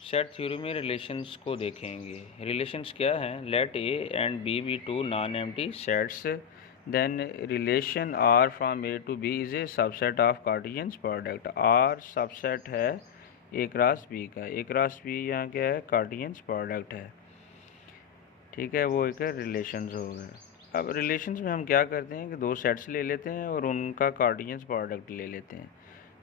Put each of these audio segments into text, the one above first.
Set theory में relations को देखेंगे। रिलेशंस क्या हैं? Let A and B two non empty sets, then relation R from A to B is a subset of Cartesian product. R subset है A cross B का। ए cross B यहाँ क्या है? कार्टेशियन प्रोडक्ट है, ठीक है। वो एक रिलेशंस हो गया। अब रिलेशंस में हम क्या करते हैं कि दो सेट्स ले लेते हैं और उनका कार्टेशियन प्रोडक्ट ले लेते हैं।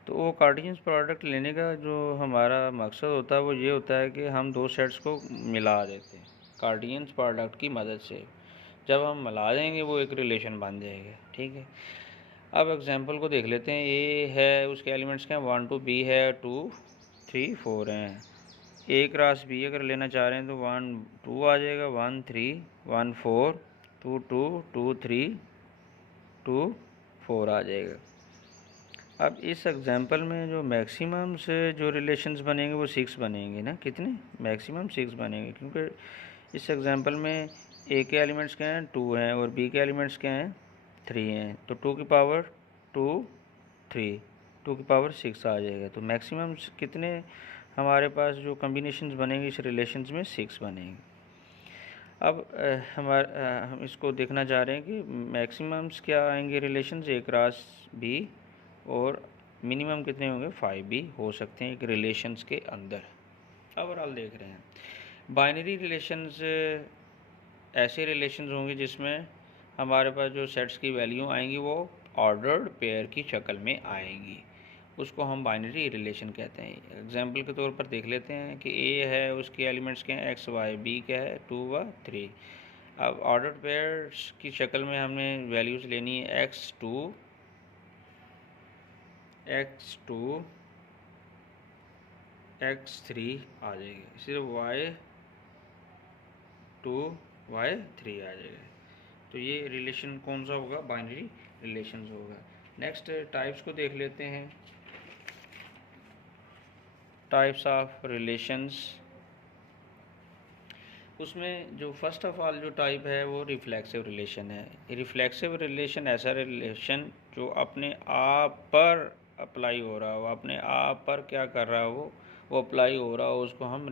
तो वो कार्टेशियन प्रोडक्ट लेने का जो हमारा मकसद होता है वो ये होता है कि हम दो सेट्स को मिला देते हैं कार्टेशियन प्रोडक्ट की मदद से। जब हम मिला देंगे वो एक रिलेशन बन जाएगा, ठीक है। अब एग्जांपल को देख लेते हैं। ए है, उसके एलिमेंट्स क्या हैं? 1 2 बी है, 2 3 4 हैं। ए क्रॉस बी अगर लेना चाह रहे हैं तो 1 2 आ जाएगा, 1 3 1 4, 2 2 2 3 2 4 आ जाएगा। अब इस एग्जांपल में जो मैक्सिमम से जो रिलेशंस बनेंगे वो 6 बनेंगे ना। कितने? मैक्सिमम 6 बनेंगे, क्योंकि इस एग्जांपल में ए के एलिमेंट्स क्या हैं? 2 हैं और बी के एलिमेंट्स क्या हैं? 3 हैं। तो 2 की पावर 2 3, 2 की पावर 6 आ जाएगा। तो मैक्सिमम कितने हमारे पास जो कम्बिनेशंस बनेंगे इस रिलेशंस में? 6 बनेंगे। अब हम इसको देखना चाह रहे हैं कि मैक्सिमम्स क्या आएंगे रिलेशंस ए क्रॉस बी, और मिनिमम कितने होंगे? 5 भी हो सकते हैं एक रिलेशंस के अंदर। ओवरऑल देख रहे हैं बाइनरी रिलेशंस ऐसे रिलेशंस होंगे जिसमें हमारे पास जो सेट्स की वैल्यू आएंगी वो ऑर्डर्ड पेयर की शक्ल में आएंगी, उसको हम बाइनरी रिलेशन कहते हैं। एग्जांपल के तौर पर देख लेते हैं कि ए है, उसके एलिमेंट्स क्या हैं? एक्स वाई, बी क्या है? 2 व 3। अब ऑर्डर्ड पेयर्स की शक्ल में हमने वैल्यूज़ लेनी है x2 x2 x3 आ जाएगा, सिर्फ y2 y3 आ जाएगा। तो ये रिलेशन कौन सा होगा? बाइनरी रिलेशंस होगा। नेक्स्ट टाइप्स को देख लेते हैं। टाइप्स ऑफ रिलेशंस, उसमें जो फर्स्ट ऑफ ऑल जो टाइप है वो रिफ्लेक्सिव रिलेशन है। रिफ्लेक्सिव रिलेशन ऐसा रिलेशन जो अपने आप पर अप्लाई हो रहा हो, अपने आप पर क्या कर रहा हो वो अप्लाई हो रहा हो, उसको हम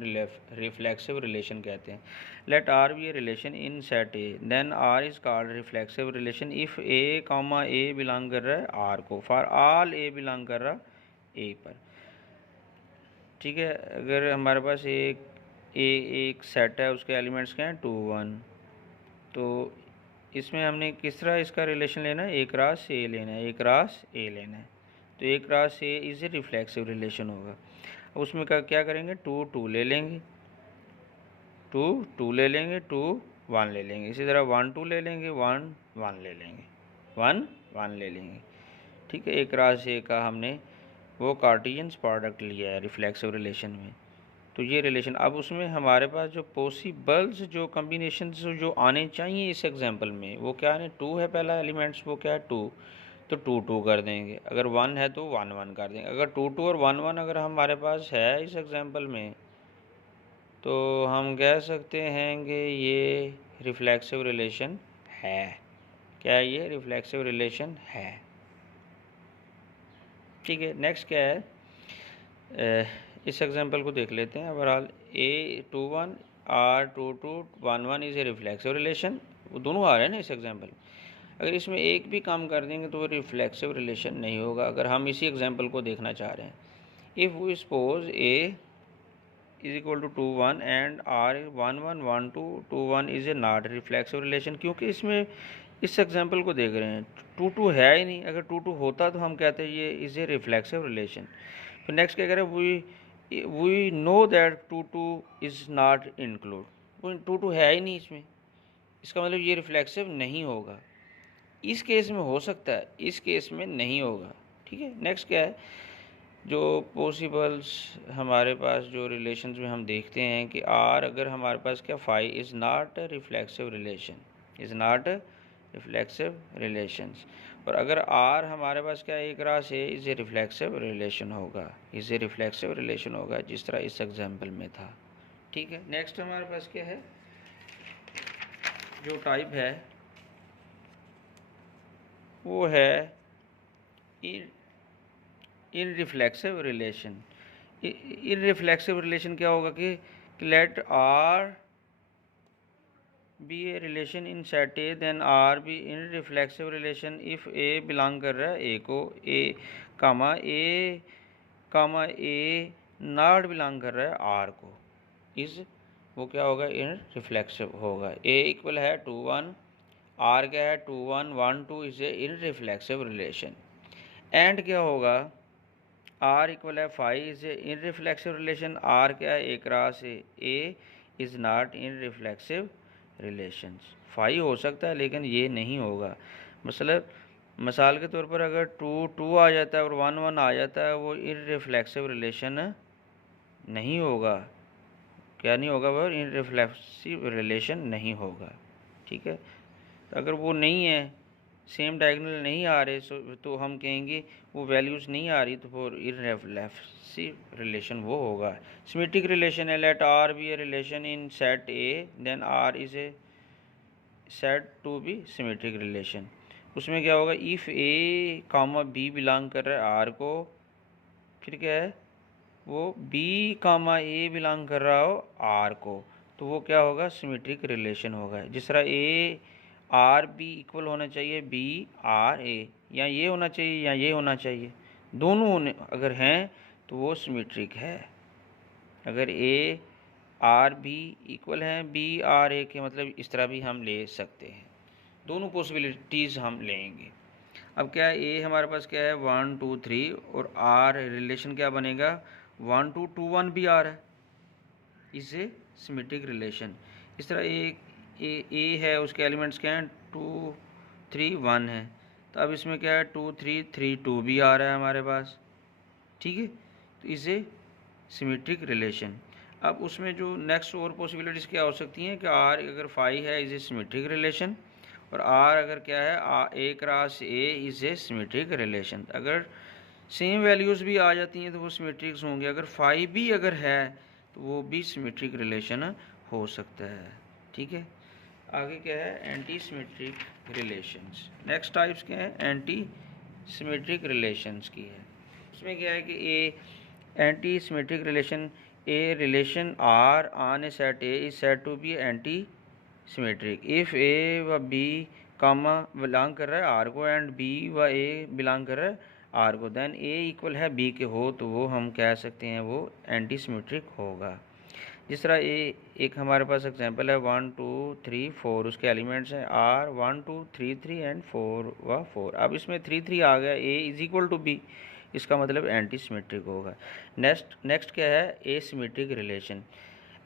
रिफ्लेक्सिव रिलेशन कहते हैं। Let R be a relation in set A, then R is called reflexive relation if a comma a belong कर रहा है आर को, फॉर ऑल ए बिलोंग कर रहा ए पर, ठीक है। अगर हमारे पास एक सेट है, उसके एलिमेंट्स क्या हैं? 2 1, तो इसमें हमने किस तरह इसका रिलेशन लेना है? ए क्रॉस ए लेना है, ए क्रॉस ए लेना है। तो A cross A is a reflexive relation होगा। उसमें क्या करेंगे? 2 2 ले लेंगे, 2 2 ले लेंगे, 2 1 ले लेंगे। इसी तरह 1 2 ले लेंगे, 1 1 ले लेंगे, 1 1 ले लेंगे, ठीक है। ए क्रॉस ए का हमने वो कार्टेशियन प्रोडक्ट लिया है रिफ्लेक्सिव रिलेशन में। तो ये रिलेशन, अब उसमें हमारे पास जो पॉसिबल्स जो कम्बिनेशंस जो आने चाहिए इस एग्जांपल में वो क्या है? 2 है पहला एलिमेंट्स, वो क्या है? 2, तो 2 2 कर देंगे। अगर 1 है तो 1 1 कर देंगे। अगर 2 2 और 1 1 अगर हमारे पास है इस एग्जांपल में तो हम कह सकते हैं कि ये रिफ्लेक्सिव रिलेशन है। क्या ये रिफ्लेक्सिव रिलेशन है? ठीक है। नेक्स्ट क्या है? इस एग्जांपल को देख लेते हैं। Overall a 2 1 R 2 2 1 1 is a reflexive relation. वो दोनों आ रहे हैं ना इस एग्जांपल। अगर इसमें एक भी काम कर देंगे तो वो रिफ्लेक्सिव रिलेशन नहीं होगा। अगर हम इसी एग्जांपल को देखना चाह रहे हैं, if we suppose A is equal to 2 1 and R 1 1 1 2 2 1 is a not reflexive relation, क्योंकि इसमें इस एग्जांपल को देख रहे हैं 2 2 है ही नहीं। अगर 2 2 होता तो हम कहते हैं ये इज़ ए रिफ्लेक्सिव रिलेशन। फिर नेक्स्ट क्या करें? We know that 2 2 is not include, वो 2 2 है ही नहीं इसमें, इसका मतलब ये रिफ्लेक्सिव नहीं होगा। इस केस में हो सकता है, इस केस में नहीं होगा, ठीक है। नेक्स्ट क्या है? जो पॉसिबल्स हमारे पास जो रिलेशंस में हम देखते हैं कि आर अगर हमारे पास क्या? 5 is not reflexive relation, is not reflexive relations. और अगर आर हमारे पास क्या? A cross A is a reflexive relation होगा, इज़ ए रिफ्लेक्सिव रिलेशन होगा, जिस तरह इस एग्जांपल में था, ठीक है। नेक्स्ट हमारे पास क्या है? जो टाइप है वो है in reflexive relation. Irreflexive relation क्या होगा कि let R be a relation in set A, then R be in reflexive relation if a belong कर रहा है ए को, ए नॉट बिलोंग कर रहा है आर को, इस वो क्या होगा, इन रिफ्लेक्सिव होगा। ए इक्वल है 2 1, आर क्या है 2 1 1 2, is a in reflexive relation. And क्या होगा, आर इक्वल है 5 is a in reflexive relation, R क्या है A cross A is not in reflexive relations. 5 हो सकता है लेकिन ये नहीं होगा। मिसाल के तौर पर अगर 2 2 आ जाता है और 1 1 आ जाता है, वो इररिफ्लेक्सिव रिलेशन नहीं होगा। क्या नहीं होगा, वो इररिफ्लेक्सिव रिलेशन नहीं होगा। ठीक है, तो अगर वो नहीं है, सेम डायगोनल नहीं आ रहे, तो हम कहेंगे वो वैल्यूज़ नहीं आ रही, तो वो इररिफ्लेक्सिव रिलेशन वो होगा। सिमेट्रिक रिलेशन है, let R be a relation in set A, then R is a set to B symmetric relation. उसमें क्या होगा, if A comma B belong कर रहा है आर को, फिर क्या है, वो बी कामा ए बिलोंग कर रहा हो आर को, तो वो क्या होगा, सिमेट्रिक रिलेशन होगा। जिस तरह ए आर बी इक्वल होना चाहिए बी आर ए, या ये होना चाहिए या ये होना चाहिए, दोनों होने अगर हैं तो वो सिमेट्रिक है। अगर ए आर बी इक्वल हैं बी आर ए के, मतलब इस तरह भी हम ले सकते हैं, दोनों पॉसिबिलिटीज़ हम लेंगे। अब क्या है, ए हमारे पास क्या है 1 2 3, और आर रिलेशन क्या बनेगा 1 2 2 1 भी आ रहा है, इससे सिमेट्रिक रिलेशन। इस तरह ए है, उसके एलिमेंट्स क्या हैं 2 3 1 है, तो अब इसमें क्या है 2 3 3 2 भी आ रहा है हमारे पास। ठीक है, तो इसे सिमेट्रिक रिलेशन। अब उसमें जो नेक्स्ट और पॉसिबिलिटीज़ क्या हो सकती हैं कि आर अगर 5 है इज़ ए सिमेट्रिक रिलेशन, और आर अगर क्या है A cross A is a symmetric relation. अगर सेम वैल्यूज़ भी आ जाती हैं तो वो सिमेट्रिक्स होंगे। अगर 5 भी अगर है तो वो भी सिमेट्रिक रिलेशन हो सकता है। ठीक है, आगे क्या है, anti symmetric relations. Next types क्या है, एंटी सिमेट्रिक रिलेशंस की है। उसमें क्या है कि anti symmetric relation, a relation R on a set A is said to be anti symmetric if A व बी कामा बिलोंग कर रहा है आर को, एंड बी व ए बिलोंग कर रहा है आर को, देन ए इक्वल है बी के हो, तो वो हम कह सकते हैं वो एंटी सिमेट्रिक होगा। जिस तरह एक हमारे पास एग्जांपल है 1 2 3 4, उसके एलिमेंट्स हैं आर 1 2 3 3 एंड 4 व 4। अब इसमें 3 3 आ गया, ए इज इक्वल टू बी, इसका मतलब एंटी सिमेट्रिक होगा। नेक्स्ट क्या है, ए सिमेट्रिक रिलेशन।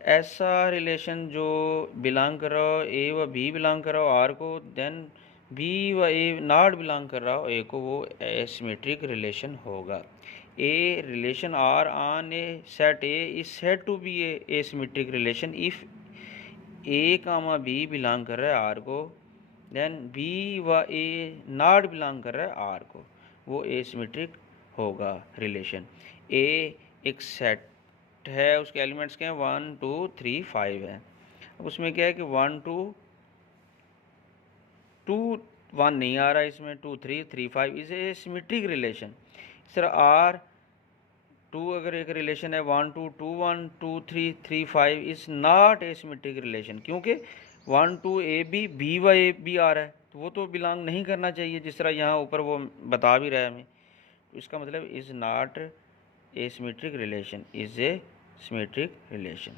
ऐसा रिलेशन जो बिलोंग कर रहा हो ए व बी बिलोंग कर रहा हो आर को, देन बी व ए नॉट बिलोंग कर रहा हो ए को, वो एसिमेट्रिक रिलेशन होगा। A relation R on a set A is said to be a asymmetric relation if A comma B belong कर रहा है आर को, देन बी व ए नॉट बिलोंग कर रहा है आर को, वो एसिमेट्रिक होगा रिलेशन। ए एक सेट है, उसके एलिमेंट्स क्या हैं 1 2 3 5 है। अब उसमें क्या है कि 1 2 2 1 नहीं आ रहा है, इसमें 2 3 3 5 इज ए सिमेट्रिक रिलेशन। इस तरह आर 2 अगर एक रिलेशन है 1 2 2 1 2 3 3 5 is not a symmetric relation, क्योंकि 1 2 ए बी व ए बी आ रहा है, तो वो तो बिलोंग नहीं करना चाहिए, जिस तरह यहाँ ऊपर वो बता भी रहा है हमें। तो इसका मतलब is not a symmetric relation, is a symmetric relation.